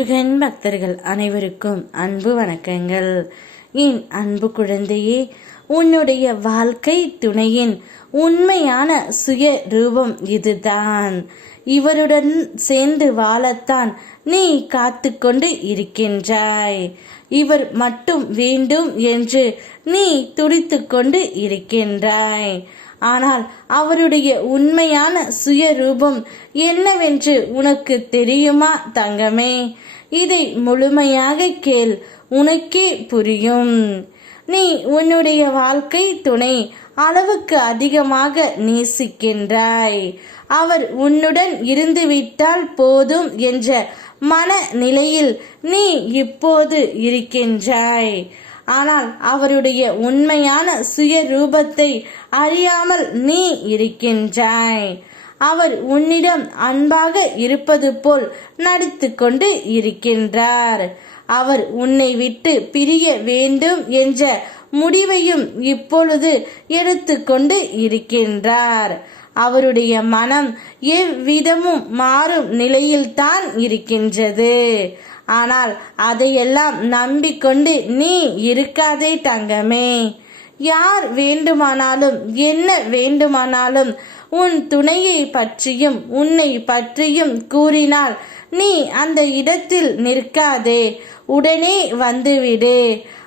முருகன் பக்தர்கள் அனைவருக்கும் அன்பு வணக்கங்கள். என் அன்பு குழந்தையே உன்னுடைய வாழ்க்கை துணையின் உண்மையான சுய ரூபம் இதுதான். இவருடன் சேர்ந்து வாழத்தான் நீ காத்து கொண்டு இருக்கின்றாய். இவர் மட்டும் வேண்டும் என்று நீ துடித்து கொண்டு இருக்கின்றாய். ஆனால் அவருடைய உண்மையான சுயரூபம் என்னவென்று உனக்கு தெரியுமா தங்கமே? இதை முழுமையாக கேள் உனக்கே புரியும். நீ உன்னுடைய வாழ்க்கை துணை அளவுக்கு அதிகமாக நேசிக்கின்றாய். அவர் உன்னுடன் இருந்துவிட்டால் போதும் என்ற மனநிலையில் நீ இப்போது இருக்கின்றாய். ஆனால் அவருடைய உண்மையான சுய ரூபத்தை அறியாமல் நீ இருக்கின்றாய். அவர் உன்னிடம் அன்பாக இருப்பது போல் நடித்து கொண்டு இருக்கின்றார். அவர் உன்னை விட்டு பிரிய வேண்டும் என்ற முடிவையும் இப்பொழுது எடுத்துக்கொண்டு இருக்கின்றார். அவருடைய மனம் எவ்விதமும் மாறும் நிலையில்தான் இருக்கின்றது. ஆனால் அதையெல்லாம் நம்பிக்கொண்டு நீ இருக்காதே தங்கமே. யார் வேண்டுமானாலும் என்ன வேண்டுமானாலும் உன் துணையை பற்றியும் உன்னை பற்றியும் கூறினால் நீ அந்த இடத்தில் நிற்காதே. உடனே வந்துவிடு.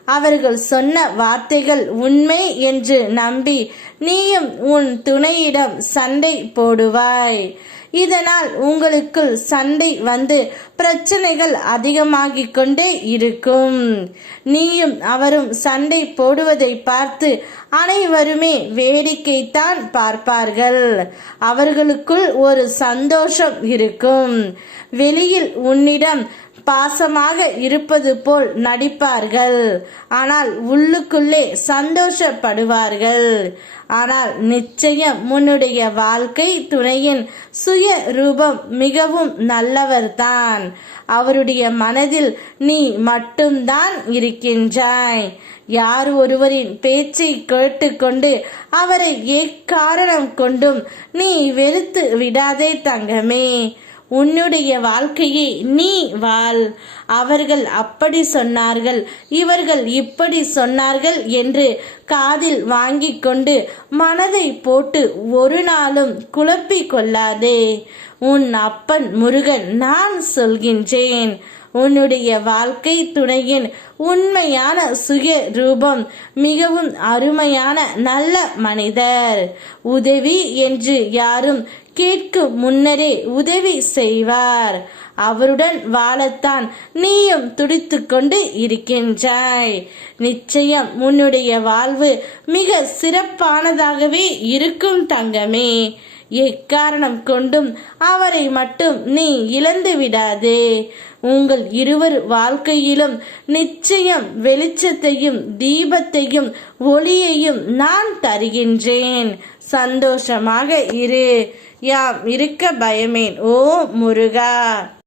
அவர்கள் சொன்ன வார்த்தைகள் உண்மை என்று நம்பி நீயும் உன் துணையிடம் சண்டை போடுவாய். இதனால் உங்களுக்குள் சண்டை வந்து பிரச்சனைகள் அதிகமாகிக் கொண்டே இருக்கும். நீயும் அவரும் சண்டை போடுவதை பார்த்து அனைவருமே வேடிக்கைத்தான் பார்ப்பார்கள். அவர்களுக்குள் ஒரு சந்தோஷம் இருக்கும். வெளியில் உன்னிடம் பாசமாக இருப்பது போல் நடிப்பார்கள். ஆனால் உள்ளுக்குள்ளே சந்தோஷப்படுவார்கள். ஆனால் நிச்சயம் உன்னுடைய வாழ்க்கை துணையின் சுய ரூபம் மிகவும் நல்லவர்தான். அவருடைய மனதில் நீ மட்டும்தான் இருக்கின்றாய். யார் ஒருவரின் பேச்சை கேட்டுக்கொண்டு அவரை எக்காரணம் கொண்டும் நீ வெறுத்து விடாதே தங்கமே. உன்னுடைய வாழ்க்கையை நீ வாழ். அவர்கள் அப்படி சொன்னார்கள். இவர்கள் இப்படி சொன்னார்கள் என்று காதில் வாங்கி கொண்டு மனதை போட்டு ஒரு நாளும் குழப்பிக் கொள்ளாதே. உன் அப்பன் முருகன் நான் சொல்கின்றேன். உன்னுடைய வாழ்க்கை துணையின் உண்மையான சுய ரூபம் மிகவும் அருமையான நல்ல மனிதர். உதவி என்று யாரும் கேட்கும் முன்னரே உதவி செய்வார். அவருடன் வாழத்தான் நீயும் துடித்து கொண்டு இருக்கின்றாய். நிச்சயம் உன்னுடைய வாழ்வு மிக சிறப்பானதாகவே இருக்கும் தங்கமே. எக்காரணம் கொண்டும் அவரை மட்டும் நீ இழந்து விடாதே. உங்கள் இருவர் வாழ்க்கையிலும் நிச்சயம் வெளிச்சத்தையும் தீபத்தையும் ஒளியையும் நான் தருகின்றேன். சந்தோஷமாக இரு. யாம் இருக்க பயமேன் ஓ முருகா.